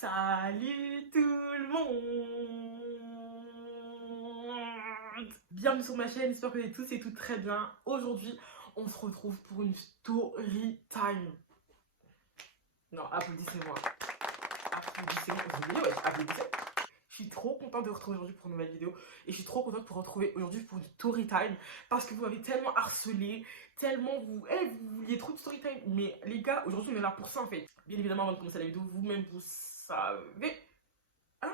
Salut tout le monde. Bienvenue sur ma chaîne, j'espère que vous allez tous et toutes très bien. Aujourd'hui, on se retrouve pour une story time. Non, applaudissez-moi. Applaudissez-moi. Ouais, applaudissez. Je suis trop contente de vous retrouver aujourd'hui pour une nouvelle vidéo. Et je suis trop contente de vous retrouver aujourd'hui pour une story time. Parce que vous m'avez tellement harcelé, tellement vous vouliez trop de story time. Mais les gars, aujourd'hui on est là pour ça en fait. Bien évidemment, avant de commencer la vidéo, vous-même vous savez. Hein?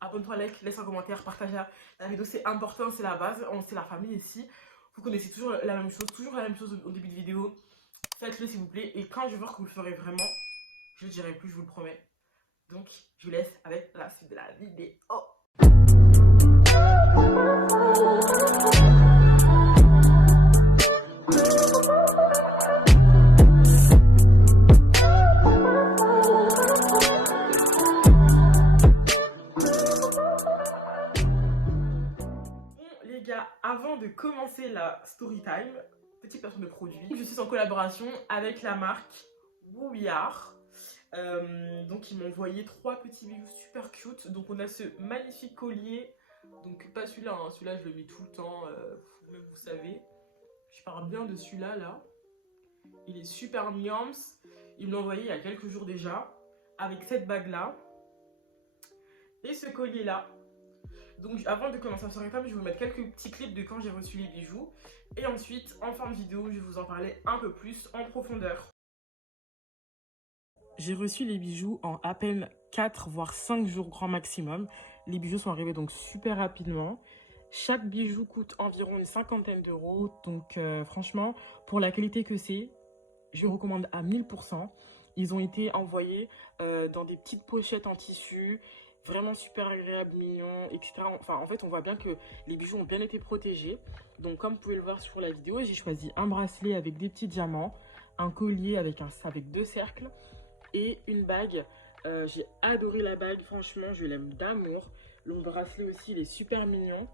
Abonne-toi, like, laisse un commentaire, partage la vidéo, c'est important, c'est la base. C'est la famille ici. Vous connaissez toujours la même chose au début de vidéo. Faites-le s'il vous plaît. Et quand je vais voir que vous le ferez vraiment, je ne dirai plus, je vous le promets. Donc, je vous laisse avec la suite de la vidéo. Bon, les gars, avant de commencer la story time, petite personne de produit, je suis en collaboration avec la marque Wouillard. Donc ils m'ont envoyé 3 petits bijoux super cute. Donc on a ce magnifique collier, donc pas celui-là, hein. Celui-là je le mets tout le temps, vous savez. Je parle bien de celui-là là. Il est super miams. Ils me l'ont envoyé il y a quelques jours déjà, avec cette bague là et ce collier là. Donc avant de commencer sur Instagram, je vais vous mettre quelques petits clips de quand j'ai reçu les bijoux. Et ensuite, en fin de vidéo, je vais vous en parler un peu plus en profondeur. J'ai reçu les bijoux en à peine 4 voire 5 jours grand maximum. Les bijoux sont arrivés donc super rapidement. Chaque bijou coûte environ une cinquantaine d'euros. Donc franchement, pour la qualité que c'est, je recommande à 1000%. Ils ont été envoyés dans des petites pochettes en tissu. Vraiment super agréable, mignon, etc. Enfin, en fait, on voit bien que les bijoux ont bien été protégés. Donc, comme vous pouvez le voir sur la vidéo, j'ai choisi un bracelet avec des petits diamants, un collier avec 2 cercles et une bague. J'ai adoré la bague, franchement, je l'aime d'amour. Le bracelet aussi, il est super mignon.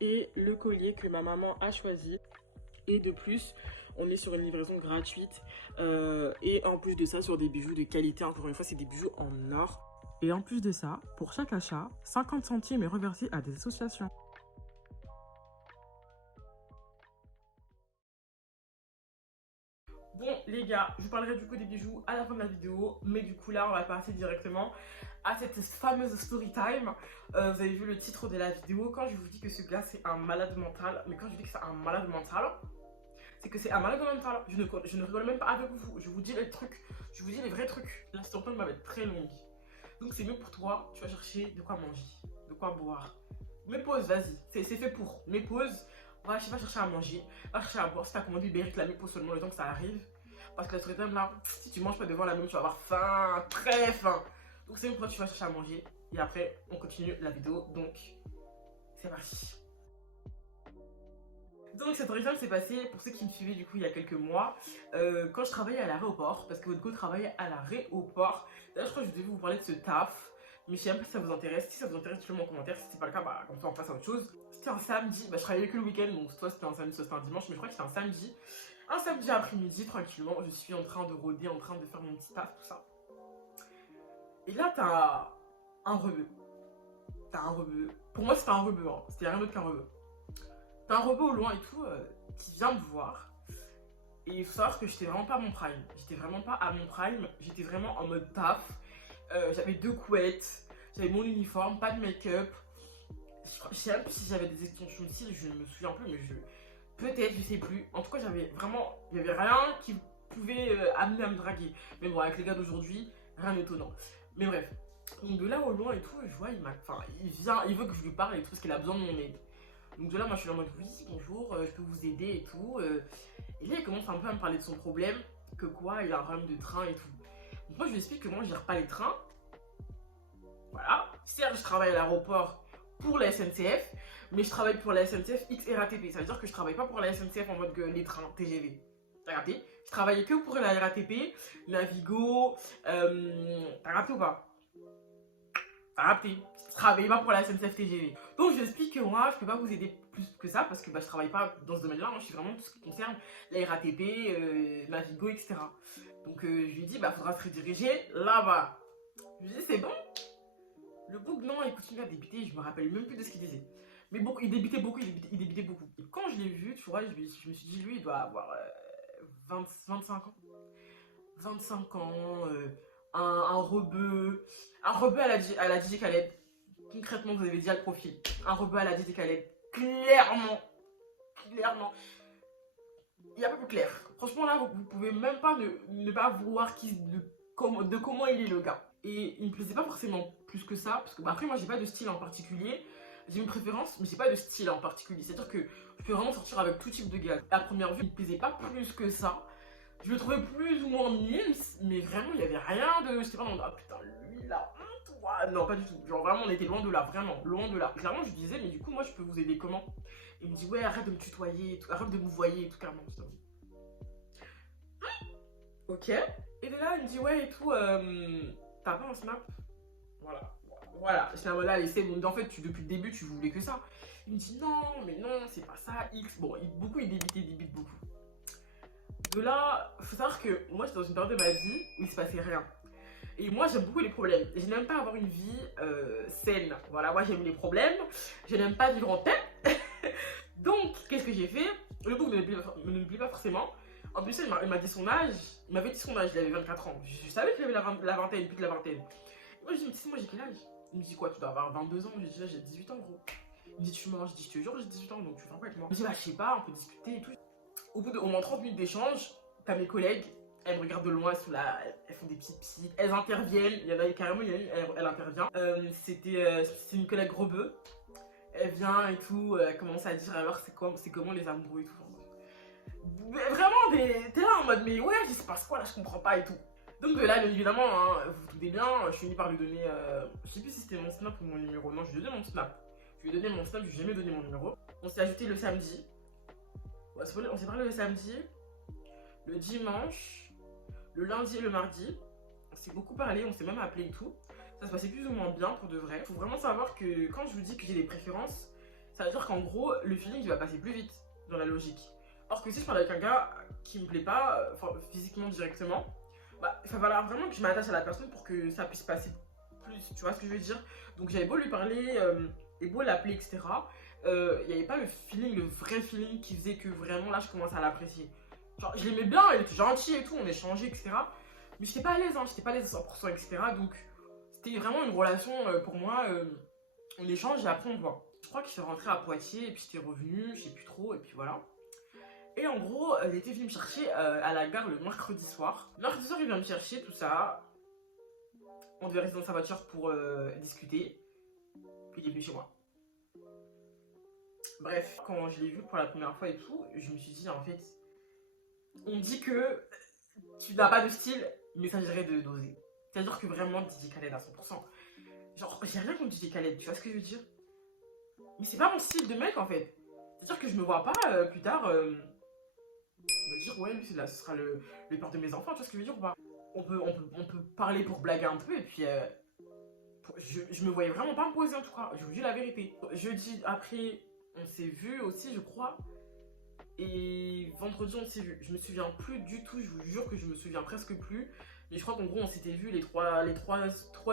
Et le collier que ma maman a choisi. Et de plus, on est sur une livraison gratuite. Et en plus de ça, sur des bijoux de qualité. Encore une fois, c'est des bijoux en or. Et en plus de ça, pour chaque achat, 50 centimes est reversé à des associations. Bon les gars, je vous parlerai du coup des bijoux à la fin de la vidéo. Mais du coup là, on va passer directement à cette fameuse story time. Vous avez vu le titre de la vidéo. Quand je vous dis que ce gars c'est un malade mental, mais quand je dis que c'est un malade mental, c'est que c'est un malade mental. Je ne rigole même pas avec vous. Je vous dis les trucs, je vous dis les vrais trucs. La story time va être très longue. Donc c'est mieux pour toi, tu vas chercher de quoi manger, de quoi boire. Mes pauses, vas-y, c'est fait pour. Mes pauses, ouais, je vais chercher à manger, va chercher à boire. Si t'as commandé Uber Eats, la mes pauses seulement le temps que ça arrive. Parce que la story time là, si tu manges pas devant la même, tu vas avoir faim, très faim. Donc c'est mieux pour toi, tu vas chercher à manger. Et après, on continue la vidéo. Donc, c'est parti. Donc cette story time s'est passée, pour ceux qui me suivaient du coup il y a quelques mois, quand je travaillais à l'aéroport, parce que votre go travaillait à l'aéroport. D'ailleurs je crois que je devais vous parler de ce taf, mais je sais même pas si ça vous intéresse. Si ça vous intéresse, dites-le moi en commentaire. Si c'est pas le cas, bah comme ça on passe à autre chose. C'était un samedi, bah je travaillais que le week-end, donc soit c'était un samedi, soit c'était un dimanche, mais je crois que c'était un samedi. Un samedi après-midi, tranquillement, je suis en train de rôder, en train de faire mon petit taf, tout ça. Et là t'as un rebeu. T'as un rebeu. Pour moi c'était un rebeu, hein. C'était rien d'autre qu'un rebeu. T'as un rebeu au loin et tout, qui vient me voir. Et il faut savoir que j'étais vraiment pas à mon prime. J'étais vraiment pas à mon prime. J'étais vraiment en mode taf. J'avais 2 couettes. J'avais mon uniforme, pas de make-up. Je sais même plus si j'avais des extensions de cils, je ne me souviens plus, mais peut-être, je sais plus. En tout cas, j'avais vraiment. Il n'y avait rien qui pouvait amener à me draguer. Mais bon, avec les gars d'aujourd'hui, rien d'étonnant. Mais bref. Donc de là au loin et tout, je vois, il vient, il veut que je lui parle et tout, parce qu'il a besoin de mon aide. Donc de là, moi je suis en mode oui, bonjour, je peux vous aider et tout. Et là, il commence un peu à me parler de son problème, que quoi, il a un problème de train et tout. Donc moi je lui explique que moi je gère pas les trains. Voilà. Certes, je travaille à l'aéroport pour la SNCF, mais je travaille pour la SNCF X RATP. Ça veut dire que je travaille pas pour la SNCF en mode les trains TGV. T'as capté? Je travaillais que pour la RATP, Navigo, t'as capté ou pas? T'as capté? Je travaillais pas pour la SNCF TGV. Donc je lui explique que moi je peux pas vous aider plus que ça parce que je travaille pas dans ce domaine là. Moi je suis vraiment tout ce qui concerne la RATP, Navigo, etc. Donc je lui dis faudra se rediriger là-bas. Je lui dis, c'est bon. Le bouc, non, il continue à débiter, je me rappelle même plus de ce qu'il disait. Mais beaucoup, il débitait beaucoup, il débitait beaucoup. Et quand je l'ai vu, tu vois, je me suis dit, lui, il doit avoir 25 ans. 25 ans, un rebeu. Un rebeu à la DJ Khaled. Concrètement, vous avez déjà le profil. Un rebeu à la DJ Khaled. Clairement. Clairement. Il n'y a pas plus clair. Franchement, là, vous pouvez même pas ne pas voir de comment il est le gars. Et il me plaisait pas forcément plus que ça. Parce que, bah, après, moi, j'ai pas de style en particulier. J'ai une préférence, mais j'ai pas de style en particulier. C'est-à-dire que je peux vraiment sortir avec tout type de gars. À première vue, il me plaisait pas plus que ça. Je le trouvais plus ou moins mimes, mais vraiment, il y avait rien de. J'étais pas dans. Ah putain, lui là, toi. Non, pas du tout. Genre, vraiment, on était loin de là, vraiment, loin de là. Clairement, je lui disais, mais du coup, moi, je peux vous aider comment? Il me dit, ouais, arrête de me tutoyer, et tout, arrête de me voyer et tout, carrément. Putain. Ok. Et de là, il me dit, ouais, et tout, t'as pas un snap? Voilà. Voilà. J'étais en mode là, laissez, bon, en fait, depuis le début, tu voulais que ça. Il me dit, non, mais non, c'est pas ça, X. Bon, il débite beaucoup. De là, faut savoir que moi, j'étais dans une période de ma vie où il se passait rien. Et moi, j'aime beaucoup les problèmes. Je n'aime pas avoir une vie saine. Voilà, moi, j'aime les problèmes. Je n'aime pas vivre en paix. Donc, qu'est-ce que j'ai fait? Le bouc ne me plaît pas forcément. En plus, il m'a dit son âge. Il m'avait dit son âge, il avait 24 ans. Je savais qu'il avait la vingtaine, plus de la vingtaine. Et moi, je lui dis, mais tu sais, moi, j'ai quel âge? Il me dit quoi? Tu dois avoir 22 ans. Je lui dis, j'ai 18 ans, gros. Il me dit, tu manges? Je dis, je te jure, j'ai 18 ans, donc tu fais quoi avec moi? Je me dis, bah, je sais pas, on peut discuter et tout. Au bout de au moins 30 minutes d'échange, t'as mes collègues, elles me regardent de loin, elles font des petites psys, elles interviennent, il y en a carrément, elle intervient. C'est une collègue rebeu, elle vient et tout, elle commence à dire alors c'est comment les amoureux et tout. Mais vraiment, t'es là en mode mais ouais, il se passe quoi là, je comprends pas et tout. Donc de là, bien évidemment, hein, vous vous doutez bien, je finis par lui donner, je sais plus si c'était mon snap ou mon numéro, non, je lui ai donné mon snap. Je lui ai donné mon snap, je lui ai jamais donné mon numéro. On s'est ajouté le samedi. On s'est parlé le samedi, le dimanche, le lundi et le mardi. On s'est beaucoup parlé, on s'est même appelé et tout. Ça se passait plus ou moins bien pour de vrai. Il faut vraiment savoir que quand je vous dis que j'ai des préférences, ça veut dire qu'en gros, le feeling il va passer plus vite dans la logique. Or que si je parle avec un gars qui me plaît pas, physiquement directement, bah, il va falloir vraiment que je m'attache à la personne pour que ça puisse passer plus. Tu vois ce que je veux dire? Donc j'avais beau lui parler et beau l'appeler, etc. Il n'y avait pas le feeling, le vrai feeling qui faisait que vraiment là je commence à l'apprécier. Genre je l'aimais bien, il était gentil et tout, on échangeait, etc. Mais j'étais pas à l'aise, hein, j'étais pas à l'aise à 100%, etc. Donc c'était vraiment une relation pour moi, on échange et après on voit. Je crois que je suis rentrée à Poitiers et puis j'étais revenue, je sais plus trop, et puis voilà. Et en gros, il était venu me chercher à la gare le mercredi soir. Le mercredi soir, il vient me chercher, tout ça. On devait rester dans sa voiture pour discuter. Puis il est venu chez moi. Bref, quand je l'ai vu pour la première fois et tout, je me suis dit en fait, on dit que tu n'as pas de style, mais ça dirait de doser. C'est-à-dire que vraiment DJ Khaled à 100%. Genre, j'ai rien contre DJ Khaled, tu vois ce que je veux dire? Mais c'est pas mon style de mec en fait. C'est-à-dire que je me vois pas plus tard me dire ouais, lui ce sera le père de mes enfants, tu vois ce que je veux dire ou pas? On peut parler pour blaguer un peu et puis je me voyais vraiment pas me poser en tout cas, je vous dis la vérité. Jeudi après, on s'est vu aussi, je crois. Et vendredi, on s'est vu. Je me souviens plus du tout, je vous jure que je me souviens presque plus. Mais je crois qu'en gros, on s'était vu les trois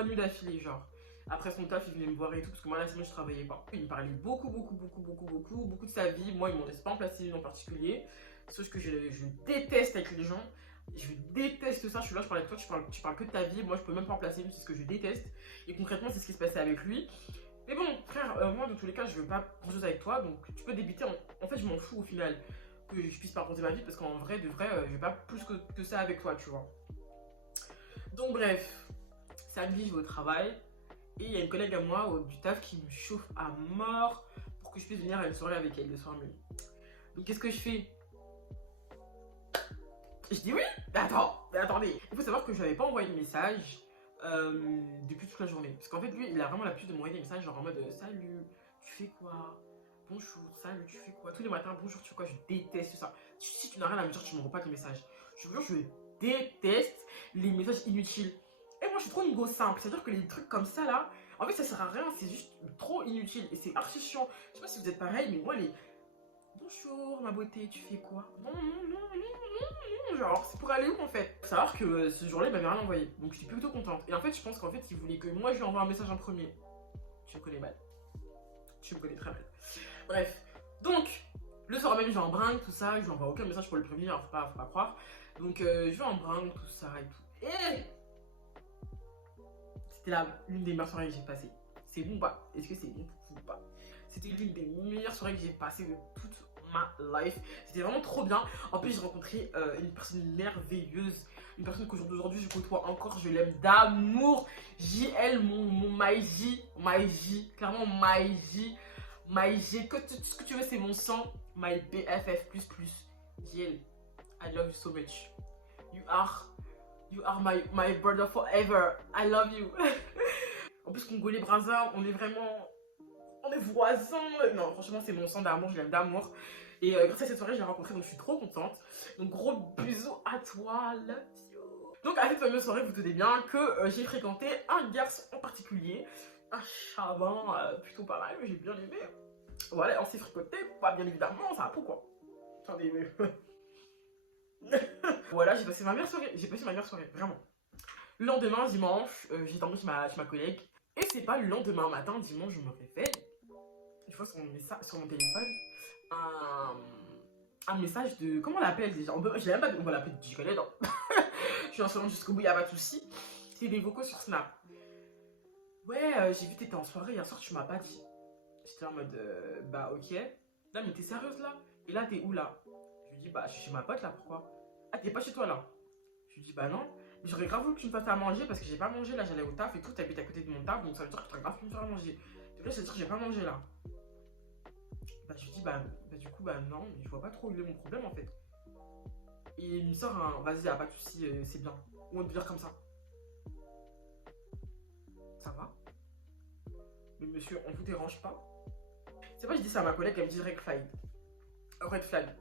nuits d'affilée, genre. Après son taf, il venait me voir et tout, parce que moi, la semaine, je travaillais pas. Il me parlait beaucoup de sa vie. Moi, il m'en laisse pas en placer une en particulier. Sauf que je déteste avec les gens. Je déteste ça. Je suis là, je parle avec toi, tu parles que de ta vie. Moi, je peux même pas en placer une, c'est ce que je déteste. Et concrètement, c'est ce qui se passait avec lui. Mais bon, frère, moi, dans tous les cas, je veux pas grand chose avec toi. Donc, tu peux débiter. En fait, je m'en fous au final que je puisse pas raconter ma vie. Parce qu'en vrai, de vrai, je vais pas plus que ça avec toi, tu vois. Donc, bref. Samedi, je vais au travail. Et il y a une collègue à moi du taf qui me chauffe à mort pour que je puisse venir à une soirée avec elle le soir même. Donc, qu'est-ce que je fais? Je dis oui. Mais attendez. Il faut savoir que je n'avais pas envoyé de message depuis toute la journée. Parce qu'en fait, lui, il a vraiment l'habitude de m'envoyer des messages genre en mode salut, tu fais quoi? Bonjour, salut, tu fais quoi? Tous les matins, bonjour, tu fais quoi? Je déteste ça. Si tu n'as rien à me dire, tu ne m'envoies pas tes messages. Je vous jure, je déteste les messages inutiles. Et moi, je suis trop une go simple. C'est-à-dire que les trucs comme ça, là, en fait, ça sert à rien. C'est juste trop inutile. Et c'est archi chiant. Je sais pas si vous êtes pareil, mais moi, bonjour ma beauté, tu fais quoi? Non, non, non, non, non, non, genre c'est pour aller où en fait? Faut savoir que ce jour-là il m'avait rien envoyé, donc je suis plutôt contente. Et en fait je pense qu'en fait il voulait que moi je lui envoie un message en premier. Tu me connais mal. Tu me connais très mal. Bref, donc le soir même je vais en bringue, tout ça, je lui envoie aucun message pour le prévenir, faut pas croire. Donc je vais en bringue, tout ça et tout. Et c'était l'une des meilleures soirées que j'ai passées. C'est bon ou pas? Est-ce que c'est bon pour vous ou pas? C'était l'une des meilleures soirées que j'ai passées de toute ma life. C'était vraiment trop bien. En plus, j'ai rencontré une personne merveilleuse. Une personne qu'aujourd'hui je côtoie encore. Je l'aime d'amour. JL, mon Maïji. Maïji. Clairement, Maïji. Maïji. Ce que tu veux, c'est mon sang. My BFF++. JL, I love you so much. You are my brother forever. I love you. En plus, Congolais Brazza, on est vraiment. On est voisins. Non, franchement, c'est mon sang d'amour, je l'aime d'amour. Et grâce à cette soirée, je l'ai rencontré, donc je suis trop contente. Donc, gros bisous à toi, love you. Donc, à cette fameuse soirée, vous tenez bien que j'ai fréquenté un garçon en particulier. Un chavin plutôt pas mal, mais j'ai bien aimé. Voilà, on s'est fréquenté, pas bien évidemment, ça a pourquoi. Attendez, mais. Voilà, j'ai passé ma meilleure soirée. J'ai passé ma meilleure soirée, vraiment. Le lendemain, dimanche, j'ai dormi chez ma collègue. Et c'est pas le lendemain matin, dimanche, je me réveille. Je vois sur mon téléphone un message de. Comment on l'appelle déjà? Je l'aime pas, on va l'appeler du collègue. Je suis en soirée jusqu'au bout, y'a pas de soucis. C'est des vocaux sur Snap. Ouais, j'ai vu que t'étais en soirée hier soir, tu m'as pas dit. J'étais en mode, bah ok. Là, mais t'es sérieuse là? Et là, t'es où là? Je lui dis, bah je suis chez ma pote là, pourquoi? Ah, t'es pas chez toi là? Je lui dis, bah non. J'aurais grave voulu que tu me fasses à manger parce que j'ai pas mangé là, j'allais au taf et tout, t'habites à côté de mon taf, donc ça veut dire que t'aurais grave pu me faire à manger. Donc là, ça veut dire que j'ai pas mangé là. Bah, je lui dis, bah du coup, bah non, mais je vois pas trop où est mon problème en fait. Et il me sort un, vas-y, y'a pas de soucis, c'est bien. Ou on peut dire comme ça. Ça va? Mais monsieur, on vous dérange pas? C'est pas, je dis ça à ma collègue, elle me dit red flag. Red flag.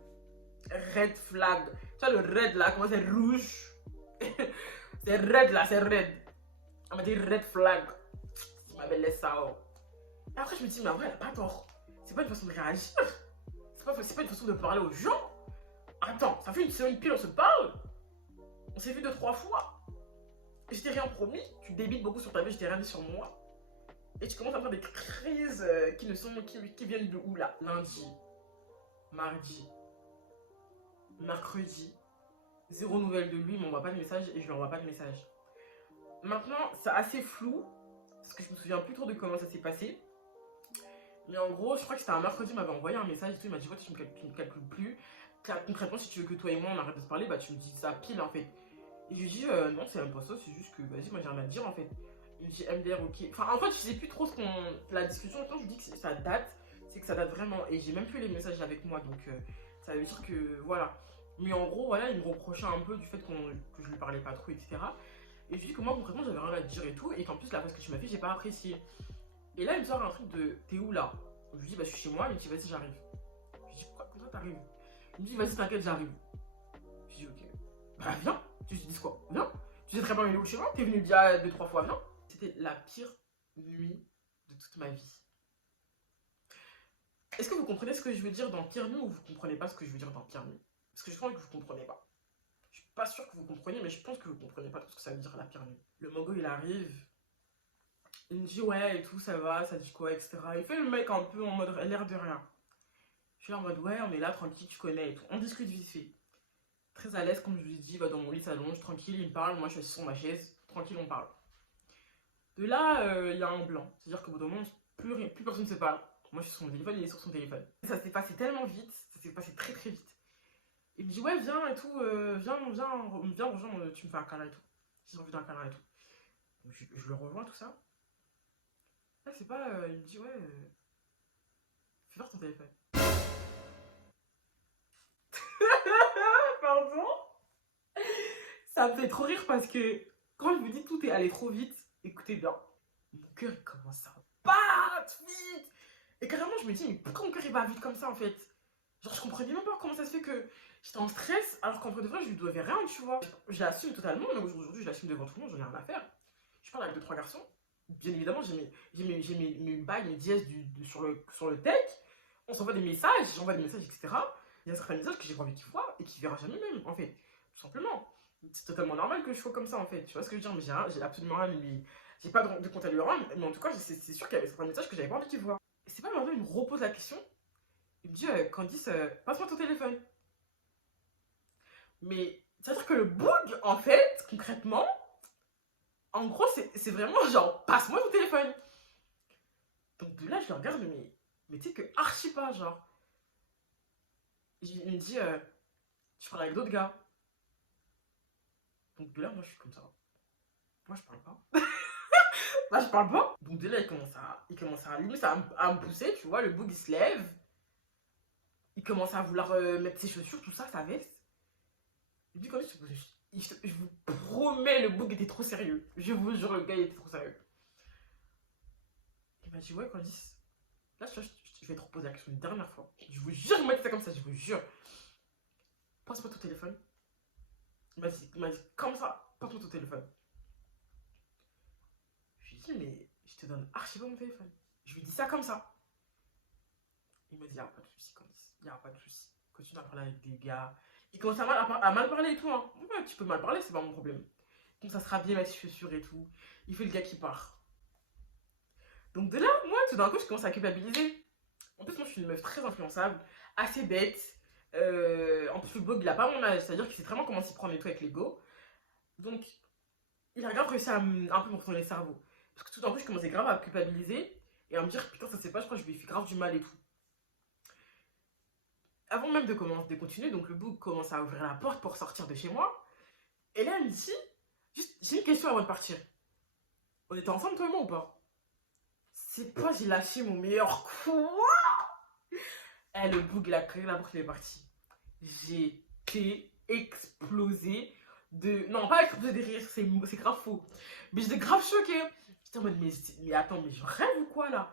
Red flag. Tu vois le red là, comment c'est rouge? C'est red là, c'est red. Elle m'a dit red flag. Je m'appelle ça. Et après, je me dis, mais en vrai, elle a pas tort. C'est pas une façon de réagir. C'est pas une façon de parler aux gens. Attends, ça fait une semaine pile, on se parle. On s'est vu 2-3 fois. Je t'ai rien promis. Tu débites beaucoup sur ta vie, je t'ai rien dit sur moi. Et tu commences à faire des crises qui viennent de où là? Lundi, mardi, mercredi. Zéro nouvelle de lui, il m'envoie pas de message et je lui envoie pas de message. Maintenant, c'est assez flou, parce que je me souviens plus trop de comment ça s'est passé. Mais en gros, je crois que c'était un mercredi, il m'avait envoyé un message et tout, il m'a dit, ouais, tu me calcules plus. Concrètement, si tu veux que toi et moi on arrête de se parler, bah tu me dis ça pile en fait. Et je lui dis, non, c'est même pas ça, c'est juste que, vas-y, moi j'ai rien à te dire en fait. Il me dit, MDR, ok. Enfin, en fait, je sais plus trop la discussion, quand je lui dis que ça date, c'est que ça date vraiment. Et j'ai même plus les messages avec moi, donc ça veut dire que, voilà. Mais en gros, voilà, il me reprochait un peu du fait que je lui parlais pas trop, etc. Et je lui dis que moi, concrètement, j'avais rien à te dire et tout, et qu'en plus, la phrase que tu m'as fait, j'ai pas apprécié. Et là, il me sort un truc de, t'es où là? Je lui dis, bah, je suis chez moi, il me dit, vas-y, j'arrive. Je lui dis, pourquoi t'arrives? Il me dit, vas-y, t'inquiète, j'arrive. Je dis, ok. Bah, viens. Tu te dis quoi? Viens. Tu sais très bien, il est où chez moi? T'es venu déjà 2-3 fois, viens. C'était la pire nuit de toute ma vie. Est-ce que vous comprenez ce que je veux dire dans pire nuit ou vous comprenez pas ce que je veux dire dans pire nuit? Parce que je pense que vous comprenez pas. Je suis pas sûre que vous compreniez, mais je pense que vous comprenez pas tout ce que ça veut dire la pire nuit. Le Mogo il arrive, il me dit ouais et tout, ça va, ça dit quoi, etc. Il fait le mec un peu en mode l'air de rien. Je suis là en mode ouais, on est là tranquille, tu connais et tout. On discute vite fait. Très à l'aise, comme je vous ai dit, il va dans mon lit, s'allonge, tranquille, il me parle, moi je suis assis sur ma chaise, tranquille, on parle. De là, il y a un blanc. C'est-à-dire qu'au bout d'un moment, plus personne ne se parle. Moi je suis sur mon téléphone, il est sur son téléphone. Ça s'est passé tellement vite, ça s'est passé très très vite. Il me dit ouais viens et tout, viens rejoindre, tu me fais un câlin et tout. J'ai envie d'un câlin et tout. Donc, je le rejoins tout ça. Là c'est pas, il me dit ouais, fais voir ton téléphone. Pardon. Ça me fait trop rire parce que quand je vous dis tout est allé trop vite, écoutez bien, mon cœur commence à battre vite. Et carrément je me dis mais pourquoi mon cœur il bat vite comme ça en fait? Genre je comprenais même pas comment ça se fait que j'étais en stress alors qu'en vrai de vrai je lui devais rien, tu vois. Je l'assume totalement, mais aujourd'hui je l'assume devant tout le monde, j'en ai rien à faire. Je parle avec 2-3 garçons, bien évidemment j'ai mes bails, mes dièses sur le tech. On s'envoie des messages, j'envoie des messages, etc. Il y a certains messages que j'ai pas envie qu'il voit et qu'il verra jamais même, en fait. Tout simplement. C'est totalement normal que je sois comme ça, en fait. Tu vois ce que je veux dire? Mais j'ai absolument rien à lui. J'ai pas de compte à lui rendre, mais en tout cas, c'est sûr qu'il y avait certains messages que j'avais pas envie qu'il voit. Et c'est pas maintenant, il me repose la question. Il me dit, Candice, passe-moi ton téléphone. Mais c'est-à-dire que le bug, en fait, concrètement, en gros, c'est vraiment genre, passe-moi ton téléphone. Donc de là, je le regarde, mais tu sais que archi pas, genre. Il me dit, je parle avec d'autres gars. Donc de là, moi, je suis comme ça. Moi, je parle pas. Moi, je parle pas. Donc de là, limite à me pousser, tu vois. Le bug, il se lève. Il commence à vouloir mettre ses chaussures, tout ça, sa veste. Il me dit, quand je vous promets, le bug était trop sérieux. Je vous jure, le gars, il était trop sérieux. Il m'a dit, ouais, Candice, là, je vais te reposer la question une dernière fois. Je vous jure, il m'a dit ça comme ça, je vous jure. Passe-moi ton téléphone. Il m'a dit comme ça, passe-moi ton téléphone. Je lui ai dit, mais je te donne archi pas mon téléphone. Je lui dis ça comme ça. Il m'a dit, il n'y a pas de soucis, Candice. Il n'y a pas de soucis. Continue à parler avec des gars. Il commence à mal parler et tout. Hein. Ouais, tu peux mal parler, c'est pas mon problème. Donc ça sera bien, mes chaussures et tout. Il fait le gars qui part. Donc de là, moi, tout d'un coup, je commence à culpabiliser. En plus, moi, je suis une meuf très influençable, assez bête. En plus, le blog, il a pas mon âge. C'est-à-dire qu'il sait vraiment comment s'y prendre et tout avec l'ego. Donc, il a grave réussi à un peu me retourner le cerveau. Parce que tout d'un coup, je commençais grave à culpabiliser et à me dire, putain, ça c'est pas, je crois que je lui ai fait grave du mal et tout. Avant même de continuer, donc le bouc commence à ouvrir la porte pour sortir de chez moi. Et là, elle me dit, juste, j'ai une question avant de partir. On était ensemble, toi et moi, ou pas? C'est pas, j'ai lâché mon meilleur coup. Eh, le bouc, il a créé la porte, il est parti. J'ai été explosée de... Non, pas explosée de rire, c'est grave faux. Mais j'étais grave choquée. J'étais en mode, mais attends, mais je rêve ou quoi, là?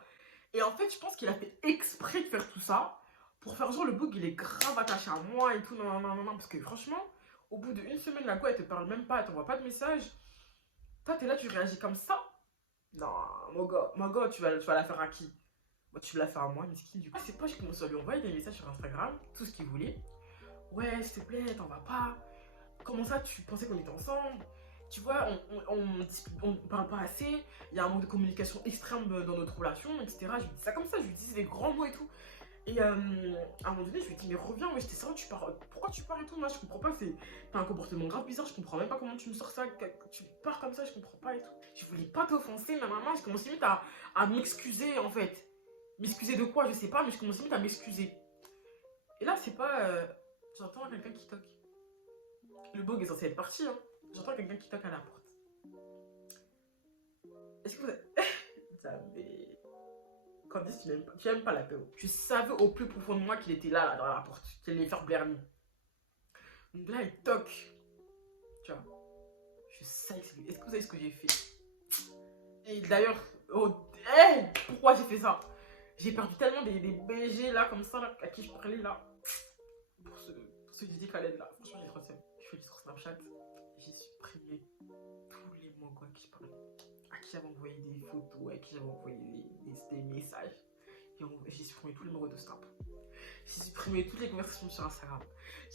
Et en fait, je pense qu'il a fait exprès de faire tout ça pour faire genre le bug, il est grave attaché à moi et tout. Non, non, non, non, non. Parce que franchement, au bout d'une semaine, la go, elle te parle même pas, elle t'envoie pas de message. Toi, t'es là, tu réagis comme ça. Non, mon gars, tu vas la faire à qui? Moi, tu vas la faire à moi, miskin. Du coup, c'est pas, je commence à lui envoyer des messages sur Instagram, tout ce qu'il voulait. Ouais, s'il te plaît, t'en vas pas. Comment ça, tu pensais qu'on était ensemble? Tu vois, on parle pas assez. Il y a un manque de communication extrême dans notre relation, etc. Je lui dis ça comme ça, je lui dis des grands mots et tout. Et à un moment donné, je lui dis, mais reviens, ouais, j'étais ça, tu pars. Pourquoi tu pars et tout? Moi, je comprends pas. T'as un comportement grave bizarre, je comprends même pas comment tu me sors ça. Tu pars comme ça, je comprends pas et tout. Je voulais pas t'offenser, ma maman. Je commence limite à m'excuser en fait. M'excuser de quoi, je sais pas, mais je commence limite à m'excuser. Et là, c'est pas. J'entends quelqu'un qui toque. Le bug est censé être parti, hein. J'entends quelqu'un qui toque à la porte. Est-ce que vous avez... mais... Candice, tu aimes pas la paix. Je savais au plus profond de moi qu'il était là, dans la porte. Qu'il allait faire Blerny. Donc là, il toque. Tu vois. Je sais. Est-ce que vous savez ce que j'ai fait? Et d'ailleurs, hey, pourquoi j'ai fait ça? J'ai perdu tellement des BG là, comme ça, là, à qui je parlais là. Pour ce Didi Khaled là. Franchement, j'ai trop ça. Je fais du sur Snapchat. J'ai supprimé tous les mots à qui je parlais. À qui j'avais envoyé des photos, à qui j'avais envoyé des messages. J'ai supprimé tous les numéros de Snap. J'ai supprimé toutes les conversations sur Instagram.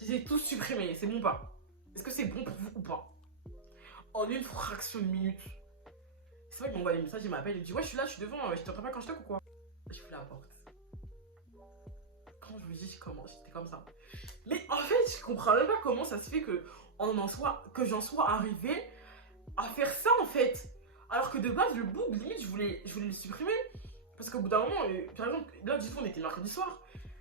J'ai tout supprimé, c'est bon ou pas? Est-ce que c'est bon pour vous ou pas? En une fraction de minute. C'est vrai qu'il m'envoie des messages, il m'appelle, il me dit ouais je suis là, je suis devant, je t'entends pas quand je toque ou quoi? Je fous la porte. Quand je vous dis j'étais comme ça. Mais en fait, je comprends même pas comment ça se fait que j'en sois arrivé à faire ça en fait. Alors que de base, le bug, limite, je voulais le supprimer. Parce qu'au bout d'un moment, par exemple, là, du coup, on était mercredi soir.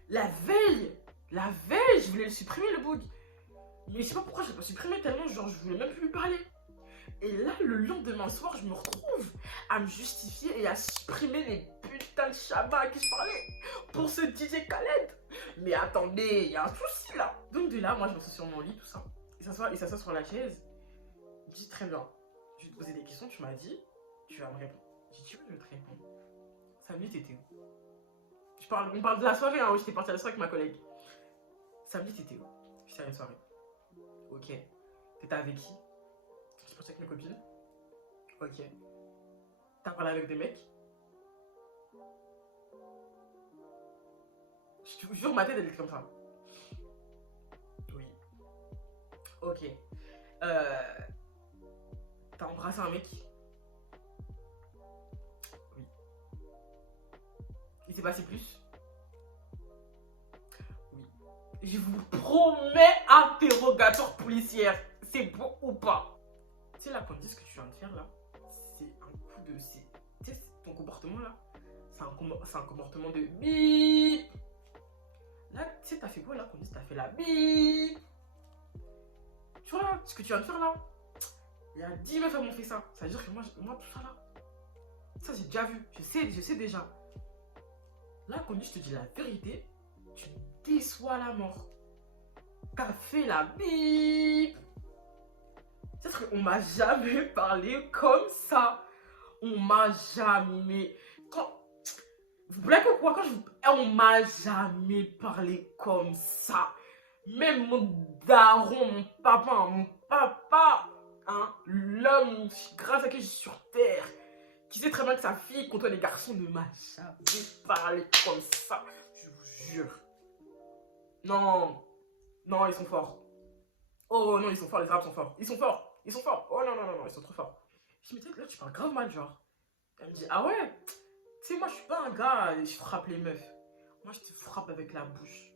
La veille, je voulais le supprimer, le bug. Mais je sais pas pourquoi je l'ai pas supprimé tellement, genre, je voulais même plus lui parler. Et là, le lendemain soir, je me retrouve à me justifier et à supprimer les putains de Shabbat à qui je parlais pour ce DJ Khaled. Mais attendez, il y a un souci là. Donc de là, moi, je me suis sur mon lit, tout ça. Il s'assoit sur la chaise. Il me dit très bien. Je vais te poser des questions, tu m'as dit, tu vas me répondre. J'ai dit, tu veux, je vais te répondre. Samedi, t'étais où? On parle de la soirée, hein, où j'étais partie à la soirée avec ma collègue. Samedi, t'étais où? Je suis à une soirée. Ok. T'étais avec qui? Je suis partie avec mes copines. Ok. T'as parlé avec des mecs? Je te jure, ma tête, elle était comme ça. Oui. Ok. T'as embrassé un mec? Oui. Il s'est passé plus? Oui. Je vous promets interrogatoire policière. C'est bon ou pas? Tu sais, là, quand on dit ce que tu viens de faire, là, c'est un coup de... Tu sais, ton comportement, là, c'est un comportement de bip. Là, tu sais, t'as fait quoi, là, quand on dit t'as fait la bip? Tu vois, ce que tu viens de faire, là, il y a 10 meufs qui m'ont fait ça. Ça veut dire que moi, tout ça, là, ça, j'ai déjà vu. Je sais déjà. Là, quand on dit je te dis la vérité, tu me déçois la mort. T'as fait la bip. C'est-à-dire qu'on m'a jamais parlé comme ça. On m'a jamais... Vous blaguez ou quoi? On m'a jamais parlé comme ça. Même mon daron, mon papa, hein, l'homme grâce à qui je suis sur terre, qui sait très bien que sa fille contre les garçons ne m'a jamais parlé comme ça. Je vous jure. Non, non, ils sont forts. Oh non, ils sont forts, les arabes sont forts. Ils sont forts, ils sont forts. Oh non, non, non, non, ils sont trop forts. Je me dis, là, tu parles grave mal, genre. Elle me dit, ah ouais? Tu sais, moi, je suis pas un gars, je frappe les meufs. Moi, je te frappe avec la bouche.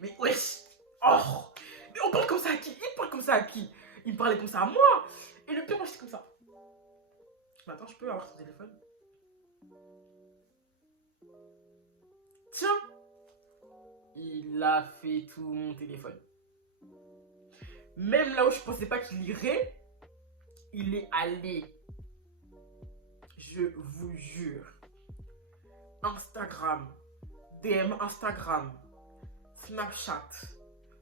Mais wesh! Oh! Mais on parle comme ça à qui? Il parle comme ça à qui? Il me parlait comme ça à moi! Et le pire, moi, j'étais comme ça. Mais attends, je peux avoir ton téléphone? Tiens! Il a fait tout mon téléphone. Même là où je pensais pas qu'il irait, il est allé. Je vous jure. Instagram, DM Instagram, Snapchat,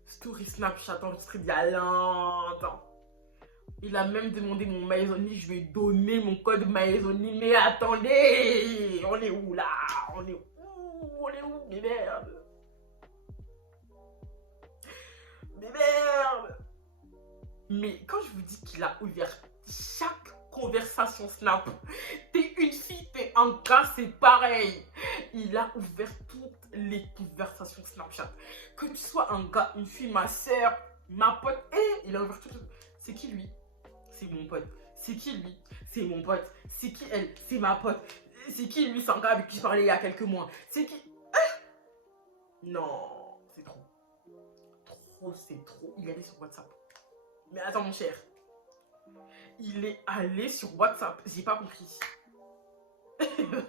Story Snapchat enregistré il y a longtemps. Il a même demandé mon Maisoni, je lui ai donné mon code Maisoni. Mais attendez, on est où là? On est où? On est où? Mais merde! Mais merde! Mais quand je vous dis qu'il a ouvert chaque conversation Snap, t'es une fille, t'es un gars, c'est pareil. Il a ouvert toutes les conversations Snapchat. Que tu sois un gars, une fille, ma soeur, ma pote, et il a ouvert tout. C'est qui lui? C'est mon pote. C'est qui lui? C'est mon pote. C'est qui elle? C'est ma pote. C'est qui lui? C'est un gars avec qui je parlais il y a quelques mois. C'est qui? Non, c'est trop. Trop, c'est trop. Il est allé sur WhatsApp. Mais attends, mon cher. Il est allé sur WhatsApp. J'ai pas compris. De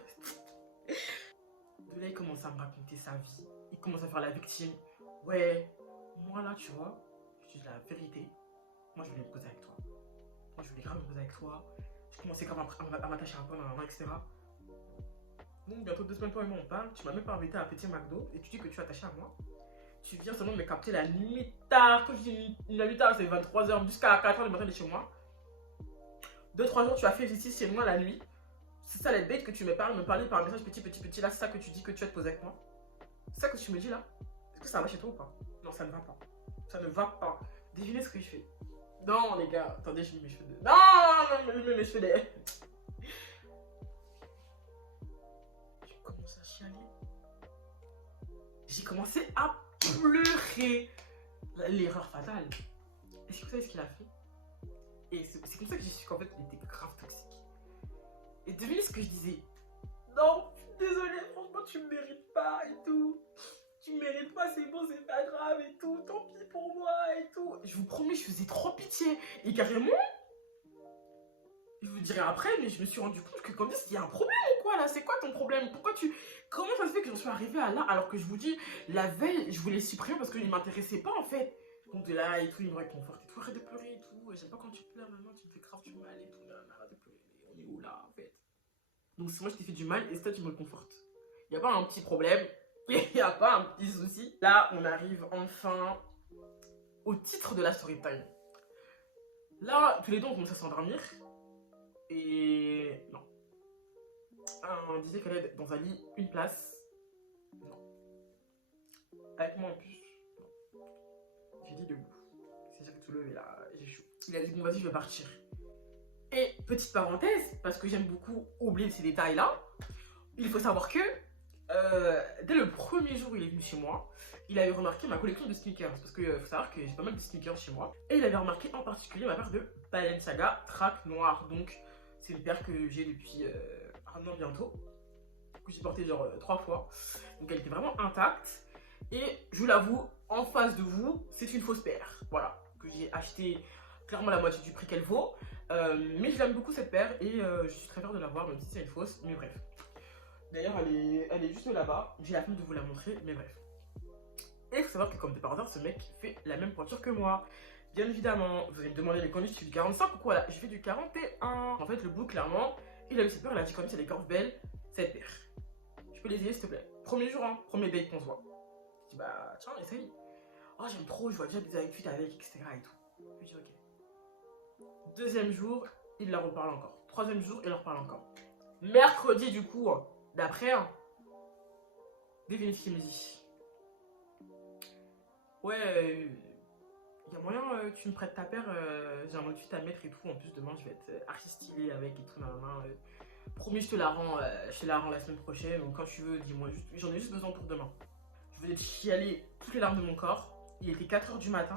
là, il commence à me raconter sa vie. Il commence à faire la victime. Ouais, moi là, tu vois, je dis la vérité. Moi, je voulais me poser avec toi. Moi, je voulais grave me poser avec toi. Je commençais grave à m'attacher un peu, etc. Donc, bientôt 2 semaines, toi et moi, on parle. Tu m'as même pas invité à un petit McDo et tu dis que tu es attaché à moi. Tu viens seulement me capter la nuit tard. Quand je dis la nuit tard, c'est 23h jusqu'à 4h du matin de chez moi. 2-3 jours, tu as fait ici chez moi la nuit. C'est ça les dates que tu me parler par un message petit. Là, c'est ça que tu dis que tu vas te poser avec moi. C'est ça que tu me dis là. Est-ce que ça va chez toi ou pas? Non, ça ne va pas. Ça ne va pas. Devinez ce que je fais. Non, les gars. Attendez, je mets mes cheveux de... Non, je mets mes cheveux de... J'ai commencé à chialer. J'ai commencé à pleurer. L'erreur fatale. Est-ce que vous savez ce qu'il a fait? Et c'est comme ça que j'ai su qu'en fait, il était grave toxique. Et devinez ce que je disais. Non, je suis désolée, franchement, tu me mérites pas et tout. Tu me mérites pas, c'est bon, c'est pas grave et tout. Tant pis pour moi et tout. Je vous promets, je faisais trop pitié. Et carrément, je vous dirai après, mais je me suis rendu compte que comme ça, il y a un problème ou quoi là? C'est quoi ton problème? Pourquoi tu... Comment ça se fait que j'en suis arrivée à là alors que je vous dis, la veille, je voulais supprimer parce qu'il ne m'intéressait pas en fait. Donc de là et tout, il me réconforte et tout. Arrête de pleurer et tout. J'aime pas quand tu pleures maintenant, tu me fais grave du mal et tout. Arrête de pleurer. On est où là en fait? Donc c'est moi je t'ai fait du mal et c'est toi qui me réconforte. Il n'y a pas un petit problème. Il n'y a pas un petit souci. Là, on arrive enfin au titre de la story time. Là, tous les deux, on commence à s'endormir. Et non. On disait qu'elle allait dans un lit, une place. Non. Avec moi en plus. Non. J'ai dit debout. C'est-à-dire que tout levé là, j'ai chaud. Il a dit bon vas-y, je vais partir. Et petite parenthèse, parce que j'aime beaucoup oublier ces détails-là, il faut savoir que Dès le premier jour où il est venu chez moi, il avait remarqué ma collection de sneakers. Parce que faut savoir que j'ai pas mal de sneakers chez moi. Et il avait remarqué en particulier ma paire de Balenciaga Track Noir. Donc c'est une paire que j'ai depuis un an bientôt. Que j'ai portée genre 3 fois. Donc elle était vraiment intacte. Et je vous l'avoue, en face de vous, c'est une fausse paire. Voilà. Que j'ai acheté clairement la moitié du prix qu'elle vaut. Mais je l'aime beaucoup cette paire et je suis très fière de l'avoir, même si c'est une fausse. Mais bref. D'ailleurs, elle est juste là-bas. J'ai la flemme de vous la montrer, mais bref. Et il faut savoir que, comme de par hasard, ce mec fait la même pointure que moi. Bien évidemment, vous allez me demander les conduits, je suis du 45 ou quoi là? Je fais du 41. En fait, le bout, clairement, il a eu cette paire, il a dit comme ça, les corps belles, cette paire. Je peux les essayer, s'il te plaît. Premier jour, hein, premier date qu'on se voit. Je dis, bah, tiens, essaye. Oh, j'aime trop, je vois déjà des outfits avec, etc. et tout. Je dis, ok. Deuxième jour, il la reparle encore. Troisième jour, il leur parle encore. Mercredi, du coup, d'après, dès qu'il me dit, ouais, il y a moyen tu me prêtes ta paire, j'ai un outfit à mettre et tout. En plus, demain, je vais être archi stylé avec et tout. Promis, je te la rends la semaine prochaine. Donc, quand tu veux, dis-moi juste. J'en ai juste besoin pour demain. Je venais de chialer toutes les larmes de mon corps. Il était 4 h du matin.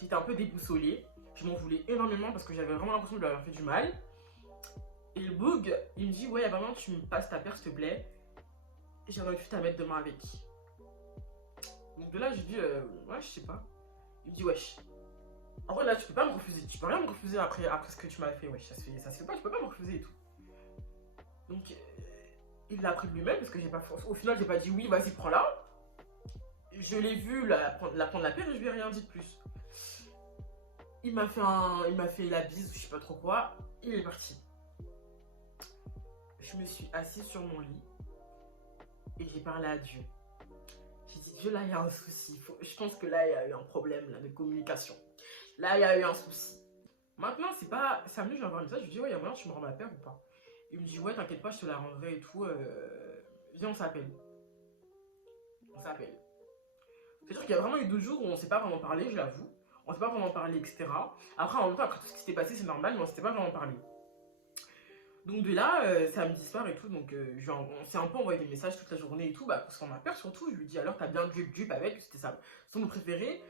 J'étais un peu déboussolée. Je m'en voulais énormément parce que j'avais vraiment l'impression de lui avoir fait du mal. Et le bug, il me dit, ouais, vraiment, tu me passes ta paire, s'il te plaît. J'ai un outfit à mettre demain avec. Donc de là, je lui dis, ouais, je sais pas. Il me dit, wesh. En vrai, là, tu peux pas me refuser. Tu peux rien me refuser après ce que tu m'as fait. Wesh, ça se fait pas, tu peux pas me refuser et tout. Donc, il l'a pris de lui-même parce que j'ai pas. Au final, j'ai pas dit oui, vas-y, prends-la. Je l'ai vu prendre la paire et je lui ai rien dit de plus. Il m'a fait la bise, je sais pas trop quoi. Il est parti. Je me suis assise sur mon lit et j'ai parlé à Dieu. J'ai dit, Dieu, là, il y a un souci. Je pense que là, il y a eu un problème là, de communication. Là, il y a eu un souci. Maintenant, c'est pas. Samedi, je lui envoie un message. Je lui dis, ouais, il y a moyen, tu me rends ma paire ou pas? Il me dit, ouais, t'inquiète pas, je te la rendrai et tout. Viens, on s'appelle. On s'appelle. C'est-à-dire qu'il y a vraiment eu 2 jours où on s'est pas vraiment parlé, je l'avoue. On s'est pas vraiment parlé, etc. Après, en même temps, après tout ce qui s'était passé, c'est normal, mais on s'était pas vraiment parlé. Donc de là, samedi soir et tout, donc on s'est un peu envoyé des messages toute la journée et tout, bah, parce qu'on a peur surtout. Je lui dis, alors t'as bien dupe avec, c'était ça, son mot préféré.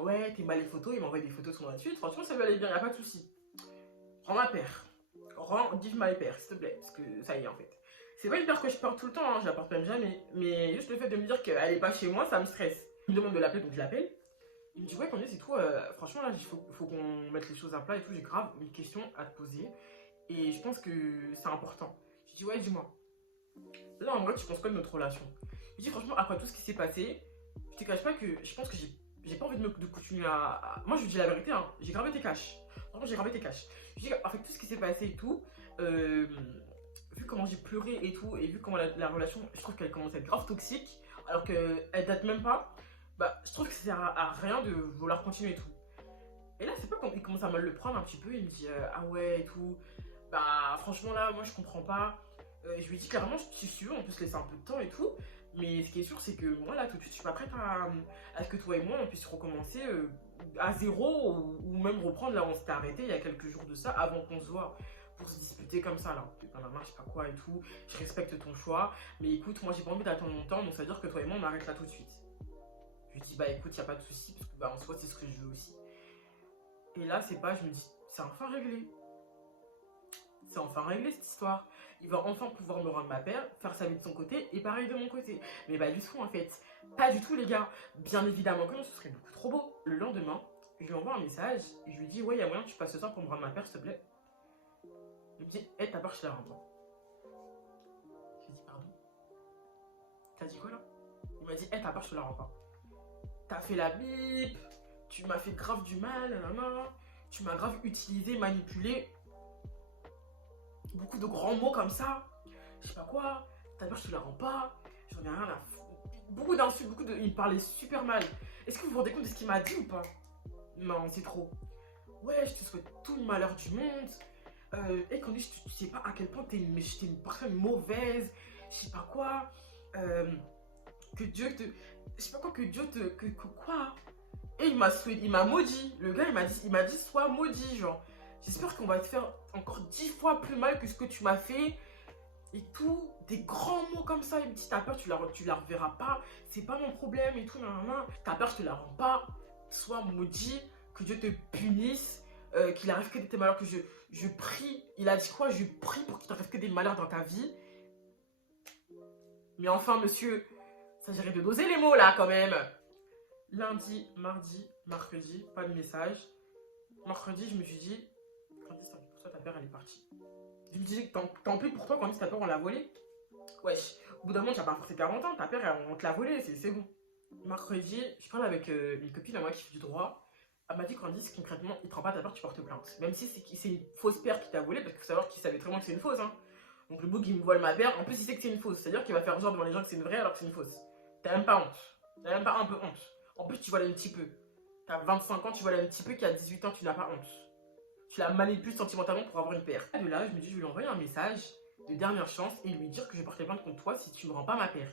Ouais, t'es mal les photos, il m'a envoyé des photos de son outfit. Franchement, ça lui allait bien, y'a pas de souci. Rends ma paire. Give my paire, s'il te plaît, parce que ça y est en fait. C'est pas une paire que je porte tout le temps, hein, je la porte même jamais. Mais juste le fait de me dire qu'elle est pas chez moi, ça me stresse. Il me demande de l'appeler, donc je l'appelle. Il me dit, ouais, c'est tout. Franchement, là, il faut qu'on mette les choses à plat et tout. J'ai grave une question à te poser. Et je pense que c'est important. Je dis, ouais, dis-moi. Là, en vrai, tu penses quoi de notre relation? Je dis, franchement, après tout ce qui s'est passé, je te cache pas que je pense que j'ai pas envie de continuer Moi, je lui dis la vérité, hein, j'ai gravé tes caches. Franchement, j'ai gravé tes caches. Je dis, avec tout ce qui s'est passé et tout, vu comment j'ai pleuré et tout, et vu comment la relation, je trouve qu'elle commence à être grave toxique, alors qu'elle date même pas, bah, je trouve que ça sert à rien de vouloir continuer et tout. Et là, c'est pas quand il commence à mal le prendre un petit peu, il me dit, ah ouais et tout. Bah franchement là, moi je comprends pas. Je lui dis clairement, si tu veux, on peut se laisser un peu de temps et tout. Mais ce qui est sûr, c'est que moi là tout de suite, je suis pas prête à ce que toi et moi on puisse recommencer à zéro ou même reprendre là où on s'était arrêté il y a quelques jours de ça avant qu'on se voit pour se disputer comme ça là. Dans la main, je sais pas quoi et tout. Je respecte ton choix. Mais écoute, moi j'ai pas envie d'attendre longtemps, donc ça veut dire que toi et moi on arrête là tout de suite. Je lui dis, bah écoute, y a pas de souci parce que bah en soi c'est ce que je veux aussi. Et là, c'est pas, je me dis, c'est enfin réglé. C'est enfin réglé cette histoire. Il va enfin pouvoir me rendre ma paire, faire sa vie de son côté et pareil de mon côté. Mais bah du tout en fait. Pas du tout les gars. Bien évidemment que non, ce serait beaucoup trop beau. Le lendemain, je lui envoie un message et je lui dis, ouais, il y a moyen que tu passes ce soir pour me rendre ma paire s'il te plaît. Il me dit, hé, ta part je te la rends pas. Je lui dis, pardon. T'as dit quoi là? Il m'a dit, hé, ta part je te la rends pas. T'as fait la bip, tu m'as fait grave du mal, nanana. Tu m'as grave utilisé, manipulé. Beaucoup de grands mots comme ça. Je sais pas quoi. Ta mère, je te la rends pas. J'en ai rien à foutre. Beaucoup d'insultes, il me parlait super mal. Est-ce que vous vous rendez compte de ce qu'il m'a dit ou pas? Non, c'est trop. Ouais, je te souhaite tout le malheur du monde. Et quand tu sais pas à quel point t'es une personne mauvaise. Je sais pas quoi. Que Dieu te. Je sais pas quoi, que Dieu te. Que quoi? Et il m'a maudit. Le gars, il m'a dit, sois maudit, genre. J'espère qu'on va te faire encore 10 fois plus mal que ce que tu m'as fait. Et tout, des grands mots comme ça. Il me dit, t'as peur, tu la reverras pas. C'est pas mon problème et tout, nan. T'as peur, je te la rends pas. Sois maudit, que Dieu te punisse, qu'il arrive que des malheurs, que je prie. Il a dit quoi? Je prie pour qu'il t'arrive que des malheurs dans ta vie. Mais enfin, monsieur, ça s'agirait de doser les mots là quand même. Lundi, mardi, mercredi, pas de message. Mercredi, je me suis dit, Candice, tant pis pour toi, ta peur elle est partie. Je me disais, tant pis pour toi, Candice, ta peur on l'a volée. Wesh, au bout d'un moment, tu n'as pas forcé 40 ans, ta peur on te l'a volée, c'est bon. Mercredi, je parle avec une copine à moi qui fait du droit. Elle m'a dit, Candice, concrètement, il te rend pas ta peur, tu portes plainte. Même si c'est une fausse paire qui t'a volée, parce qu'il faut savoir qu'il savait très bien que c'est une fausse. Hein. Donc le bouc il me vole ma paire, en plus il sait que c'est une fausse. C'est-à-dire qu'il va faire genre devant les gens que c'est une vraie alors que c'est une fausse. T'as même pas honte. T'as même pas un peu honte. En plus, tu vois un petit peu. T'as 25 ans, tu vois un petit peu, qui a 18 ans, tu n'as pas honte. Tu la manipules sentimentalement pour avoir une paire. Et de là, je me dis, je vais lui envoyer un message de dernière chance et lui dire que je vais porter plainte contre toi si tu me rends pas ma paire.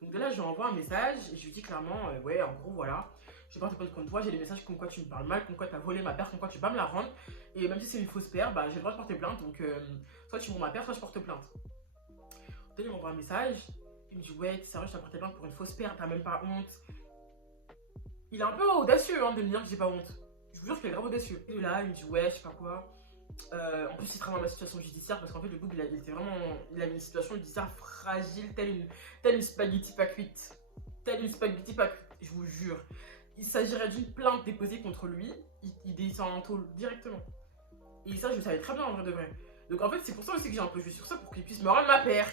Donc de là, je lui envoie un message et je lui dis clairement, ouais, en gros, voilà, je vais porter plainte contre toi, j'ai des messages comme quoi tu me parles mal, comme quoi tu as volé ma paire, comme quoi tu vas me la rendre. Et même si c'est une fausse paire, bah, j'ai le droit de porter plainte. Donc soit tu me rends ma paire, soit je porte plainte. Donc il m'envoie un message, il me dit, ouais, t'es sérieux, je t'ai porté plainte pour une fausse paire, t'as même pas honte. Il est un peu audacieux hein, de me dire que j'ai pas honte. Je vous jure qu'il est grave audacieux. Et là, il me dit, ouais, je sais pas quoi. En plus, il travaille dans ma situation judiciaire parce qu'en fait, le bouc, il avait une situation judiciaire fragile, telle une spaghetti pas cuite. Telle une spaghetti pas cuite, je vous jure. Il s'agirait d'une plainte déposée contre lui, il descend en tôle directement. Et ça, je le savais très bien en vrai de vrai. Donc en fait, c'est pour ça aussi que j'ai un peu joué sur ça pour qu'il puisse me rendre ma paire.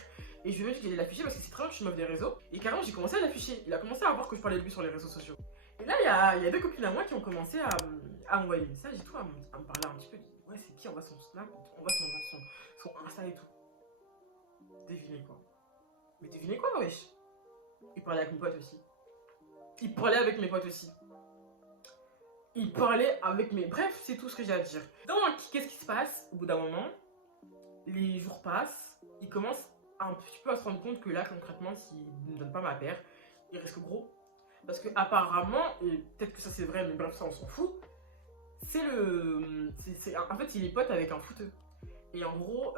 Et je lui ai dit qu'il allait l'afficher parce que c'est très bien que je suis meuf des réseaux. Et carrément, j'ai commencé à l'afficher. Il a commencé à voir que je parlais de lui sur les réseaux sociaux. Et là, il y a deux copines à moi qui ont commencé à m'envoyer des messages et tout, à me parler un petit peu. Ouais, c'est qui? On voit son snap, on voit son Insta et tout. Devinez quoi? Mais devinez quoi, wesh? Il parlait avec mes potes aussi. Il parlait avec mes potes aussi. Il parlait avec mes... Bref, c'est tout ce que j'ai à dire. Donc, qu'est-ce qui se passe? Au bout d'un moment, les jours passent. Il commence un petit peu à se rendre compte que là, concrètement, s'il ne me donne pas ma paire, il risque gros. Parce que apparemment, et peut-être que ça c'est vrai, mais bref, ça on s'en fout. En fait, il est pote avec un footeux. Et en gros,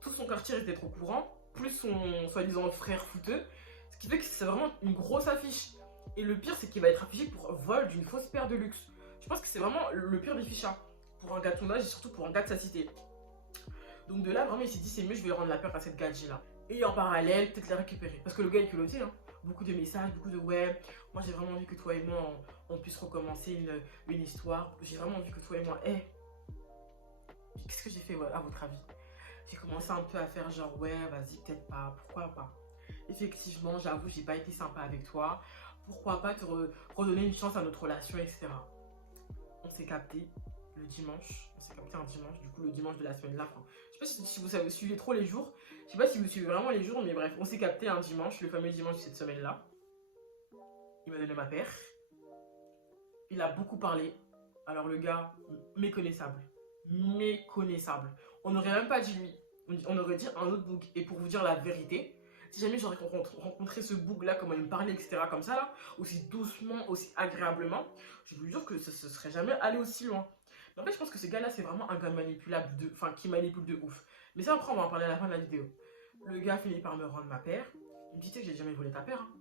tout son quartier risque d'être au courant, plus son soi-disant frère footeux. Ce qui fait que c'est vraiment une grosse affiche. Et le pire, c'est qu'il va être affiché pour vol d'une fausse paire de luxe. Je pense que c'est vraiment le pire des fichards. Pour un gars de son âge et surtout pour un gars de sa cité. Donc de là, vraiment, il s'est dit, c'est mieux, je vais rendre la paire à cette gadget là. Et en parallèle, peut-être la récupérer. Parce que le gars est culotté, hein. Beaucoup de messages, beaucoup de ouais. Moi, j'ai vraiment envie que toi et moi, on puisse recommencer une histoire. J'ai vraiment envie que toi et moi, qu'est-ce que j'ai fait à votre avis? J'ai commencé un peu à faire genre, ouais, vas-y, peut-être pas, pourquoi pas? Effectivement, j'avoue, j'ai pas été sympa avec toi. Pourquoi pas te redonner une chance à notre relation, etc. On s'est capté le dimanche. On s'est capté un dimanche, du coup, le dimanche de la semaine là. Enfin, je sais pas si vous suivez trop les jours. Je sais pas si vous suivez vraiment les jours, mais bref, on s'est capté un dimanche, le fameux dimanche de cette semaine là. Il m'a donné ma paire. Il a beaucoup parlé. Alors le gars, méconnaissable. Méconnaissable. On n'aurait même pas dit lui. On aurait dit un autre bouc. Et pour vous dire la vérité, si jamais j'aurais rencontré ce bouc là, comment il me parlait, etc. comme ça là, aussi doucement, aussi agréablement, je vous jure que ce serait jamais allé aussi loin. Mais en fait, je pense que ce gars là, c'est vraiment un gars manipulable, enfin qui manipule de ouf. Mais ça, après, on va en parler à la fin de la vidéo. Le gars finit par me rendre ma paire. Il me dit, tu sais que j'ai jamais volé ta paire. Hein.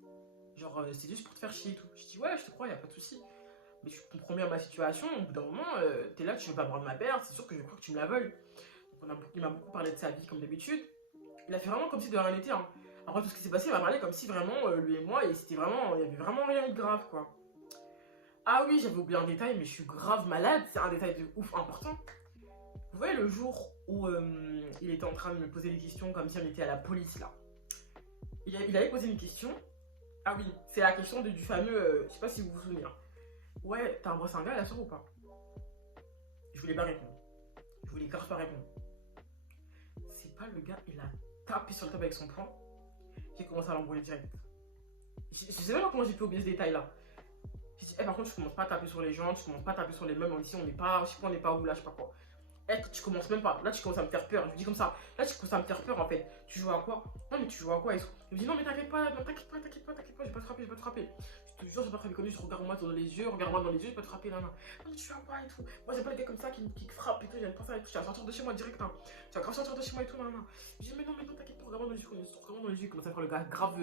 Genre, c'est juste pour te faire chier et tout. Je dis, ouais, je te crois, y a pas de souci. Mais tu comprends bien ma situation. Au bout d'un moment, t'es là, tu veux pas me rendre ma paire. C'est sûr que je crois que tu me la voles. Donc, il m'a beaucoup parlé de sa vie, comme d'habitude. Il a fait vraiment comme si de rien n'était. Hein. Après tout ce qui s'est passé, il m'a parlé comme si vraiment, lui et moi, il y avait vraiment rien de grave, quoi. Ah oui, j'avais oublié un détail, mais je suis grave malade. C'est un détail de ouf important. Vous voyez le jour où il était en train de me poser des questions comme si on était à la police là. Il avait posé une question. Ah oui, c'est la question du fameux, je sais pas si vous vous souvenez. Hein. Ouais, t'as embrassé un gars là soeur ou pas? Je voulais pas répondre. Je voulais grave pas répondre. C'est pas le gars, il a tapé sur le table avec son poing. J'ai commencé à l'embrouiller direct. Je sais même pas comment j'ai pu oublier ce détail là. J'ai dit, par contre, je commence pas à taper sur les gens, tu commences pas à taper sur les meubles, ici on n'est pas, je sais pas, on n'est pas où là, je sais pas quoi. Tu commences même pas. Là, tu commences à me faire peur. Je lui dis comme ça. Là, tu commences à me faire peur en fait. Tu joues à quoi? Non, mais tu joues à quoi? Il me dit non, mais t'inquiète pas, je vais pas te frapper, je vais pas te frapper. te jure, j'ai pas très déconné, je regarde-moi dans les yeux, regarde-moi dans les yeux, je peux te frapper là. Non, mais tu viens pas et tout. Moi, j'aime pas les gars comme ça qui frappent et tout, j'aime pas ça et tout. Tu vas sortir de chez moi direct, hein. Tu vas grave sortir de chez moi et tout, nan, nan. Je dis, mais non, t'inquiète pas, regarde-moi dans les yeux, regarde-moi dans les yeux, comment ça faire le gars grave,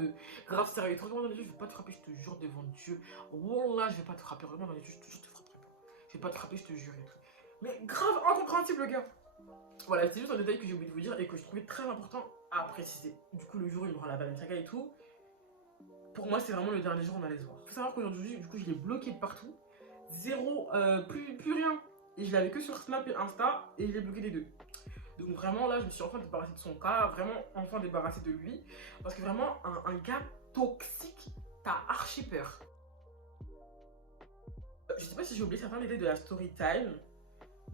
grave sérieux. Regarde-moi dans les yeux, je vais pas te frapper, je te jure devant Dieu. Wallah, je vais pas te frapper, regarde-moi dans les yeux, je te jure, je te frapperai pas. Je vais pas te frapper, je te jure et tout. Mais grave incompréhensible, le gars. Voilà, c'est juste un détail que j'ai oublié de vous dire et que je trouvais très important à préciser. Du coup, le jour où il me rend la Balenciaga et tout, pour moi, c'est vraiment le dernier jour où on allait se voir. Faut savoir qu'aujourd'hui, du coup, je l'ai bloqué de partout. Zéro, plus rien. Et je l'avais que sur Snap et Insta et je l'ai bloqué des deux. Donc vraiment, là, je me suis enfin débarrassée de son cas, vraiment enfin débarrassée de lui. Parce que vraiment, un gars toxique, t'as archi peur. Je sais pas si j'ai oublié certains détails de la story time,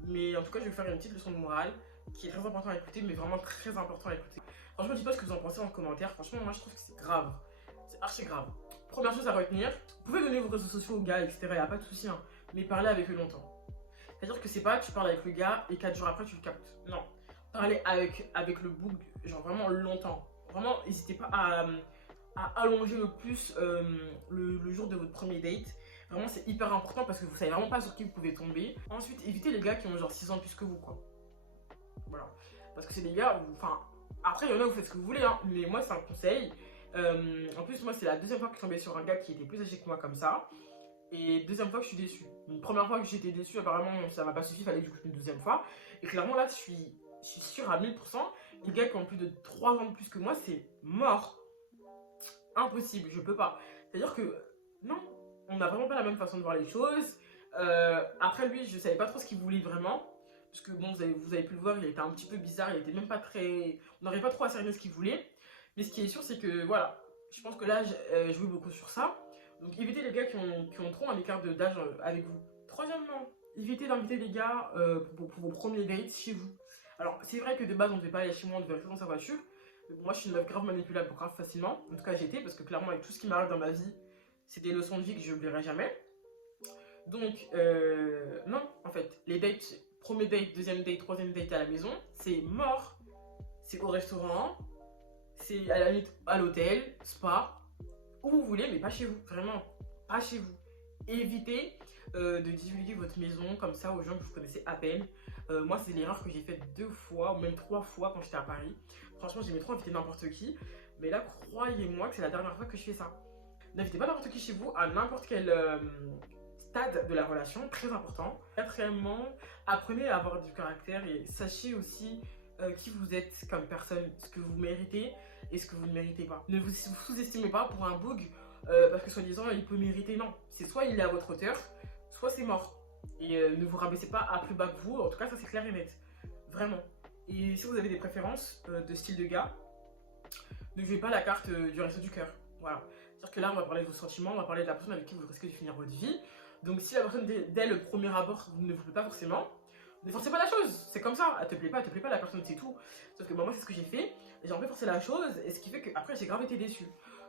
mais en tout cas, je vais faire une petite leçon de morale qui est très important à écouter, mais vraiment très important à écouter. Franchement, dites pas ce que vous en pensez en commentaire. Franchement, moi, je trouve que c'est grave. C'est archi grave. Première chose à retenir, vous pouvez donner vos réseaux sociaux aux gars, etc. Y a pas de souci, hein, mais parlez avec eux longtemps. C'est-à-dire que c'est pas tu parles avec le gars et 4 jours après tu le captes. Non. Parlez avec le boug, genre vraiment longtemps. Vraiment, n'hésitez pas à allonger le plus le jour de votre premier date. Vraiment, c'est hyper important parce que vous savez vraiment pas sur qui vous pouvez tomber. Ensuite, évitez les gars qui ont genre 6 ans plus que vous, quoi. Voilà. Parce que c'est des gars, enfin, après, il y en a, vous faites ce que vous voulez, hein, mais moi, c'est un conseil. En plus, moi, c'est la deuxième fois que je suis tombée sur un gars qui était plus âgé que moi comme ça. Et deuxième fois que je suis déçue. Une première fois que j'étais déçue, apparemment, ça m'a pas suffi, il fallait du coup une deuxième fois. Et clairement, là, je suis sûre à 1000%, les gars qui ont plus de 3 ans de plus que moi, c'est mort. Impossible, je peux pas. C'est-à-dire que, non, on n'a vraiment pas la même façon de voir les choses. Après, lui, je savais pas trop ce qu'il voulait vraiment. Parce que bon, vous avez pu le voir, il était un petit peu bizarre, il était même pas très... On n'arrivait pas trop à cerner ce qu'il voulait. Mais ce qui est sûr, c'est que, voilà, je pense que là, je joue beaucoup sur ça. Donc évitez les gars qui ont trop un écart d'âge avec vous. Troisièmement, évitez d'inviter les gars pour vos premiers dates chez vous. Alors c'est vrai que de base on ne devait pas aller chez moi, on devait rester dans sa voiture. Mais bon, moi je suis une meuf grave manipulable, grave facilement. En tout cas j'étais parce que clairement avec tout ce qui m'arrive dans ma vie, c'est des leçons de vie que je n'oublierai jamais. Donc non, en fait, les dates, premier date, deuxième date, troisième date à la maison, c'est mort. C'est au restaurant, c'est à la limite à l'hôtel, spa, où vous voulez, mais pas chez vous, vraiment, pas chez vous. Évitez de divulguer votre maison comme ça aux gens que vous connaissez à peine. Moi, c'est l'erreur que j'ai faite 2 fois, ou même 3 fois quand j'étais à Paris. Franchement, j'aimais trop inviter n'importe qui, mais là, croyez-moi que c'est la dernière fois que je fais ça. N'invitez pas n'importe qui chez vous à n'importe quel stade de la relation, très important. Quatrièmement, apprenez à avoir du caractère et sachez aussi qui vous êtes comme personne, ce que vous méritez et ce que vous ne méritez pas. Ne vous sous-estimez pas pour un bug parce que soi-disant il peut mériter. Non, c'est soit il est à votre hauteur, soit c'est mort. Et ne vous rabaissez pas à plus bas que vous, en tout cas ça c'est clair et net. Vraiment. Et si vous avez des préférences de style de gars, ne jouez pas la carte du resto du cœur. Voilà. C'est-à-dire que là on va parler de vos sentiments, on va parler de la personne avec qui vous risquez de finir votre vie. Donc si la personne dès le premier abord ne vous plaît pas forcément, ne forcez pas la chose, c'est comme ça, elle te plaît pas la personne, c'est tout. Sauf que moi c'est ce que j'ai fait, j'ai un peu forcé la chose, et ce qui fait qu'après j'ai grave été déçue.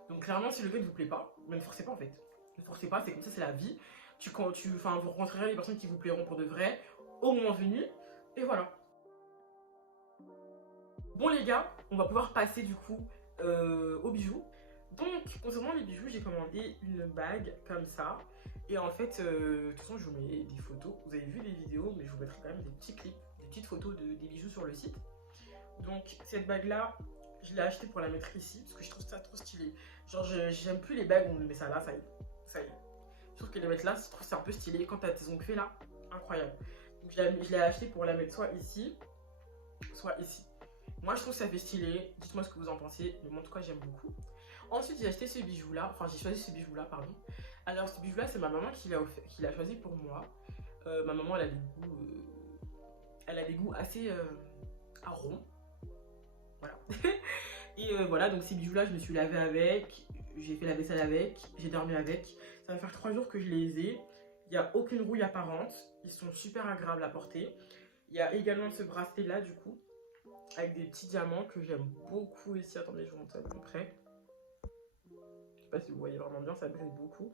Donc clairement si le gars ne vous plaît pas, mais ne forcez pas en fait. Ne forcez pas, c'est comme ça, c'est la vie. Vous rencontrerez les personnes qui vous plairont pour de vrai, au moment venu, et voilà. Bon les gars, on va pouvoir passer du coup aux bijoux. Donc concernant les bijoux, j'ai commandé une bague comme ça. Et en fait, de toute façon, je vous mets des photos. Vous avez vu des vidéos, mais je vous mettrai quand même des petits clips, des petites photos des bijoux sur le site. Donc, cette bague-là, je l'ai achetée pour la mettre ici, parce que je trouve ça trop stylé. Genre, j'aime plus les bagues où on met ça là, ça y est. Ça y est. Je trouve que les mettre là, je trouve ça un peu stylé. Quand t'as tes ongles faits là, incroyable. Donc, je l'ai achetée pour la mettre soit ici, soit ici. Moi, je trouve que ça fait stylé. Dites-moi ce que vous en pensez. Mais moi, en tout cas, j'aime beaucoup. Ensuite, j'ai acheté ce bijou-là. Enfin, j'ai choisi ce bijou-là, pardon. Alors, ce bijou-là, c'est ma maman qui l'a choisi pour moi. Ma maman, elle a des goûts assez à rond. Voilà. Et voilà, donc ces bijoux-là, je me suis lavée avec. J'ai fait la vaisselle avec. J'ai dormi avec. Ça va faire 3 jours que je les ai. Il n'y a aucune rouille apparente. Ils sont super agréables à porter. Il y a également ce bracelet-là, du coup, avec des petits diamants que j'aime beaucoup ici. Attendez, je vous montre ça de plus près. Je sais pas si vous voyez vraiment bien, ça brille beaucoup.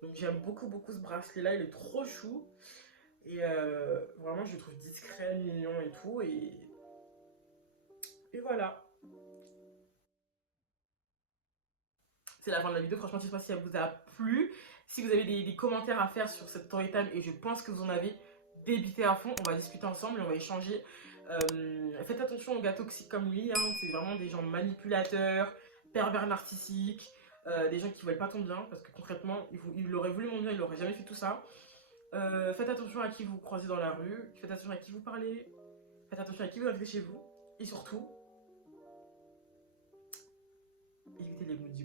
Donc j'aime beaucoup ce bracelet là, il est trop chou. Et vraiment je le trouve discret, mignon et tout. Et voilà. c'est la fin de la vidéo. Franchement, j'espère que ça vous a plu. Si vous avez des commentaires à faire sur cette story time, et je pense que vous en avez, débitez à fond. On va discuter ensemble et on va échanger. Faites attention aux gars toxiques comme lui. Hein. C'est vraiment des gens manipulateurs, pervers narcissiques, des gens qui ne veulent pas ton bien. Parce que concrètement, il aurait voulu mon bien, il n'aurait jamais fait tout ça. Faites attention à qui vous croisez dans la rue. Faites attention à qui vous parlez. Faites attention à qui vous invitez chez vous. Et surtout, évitez les maudits.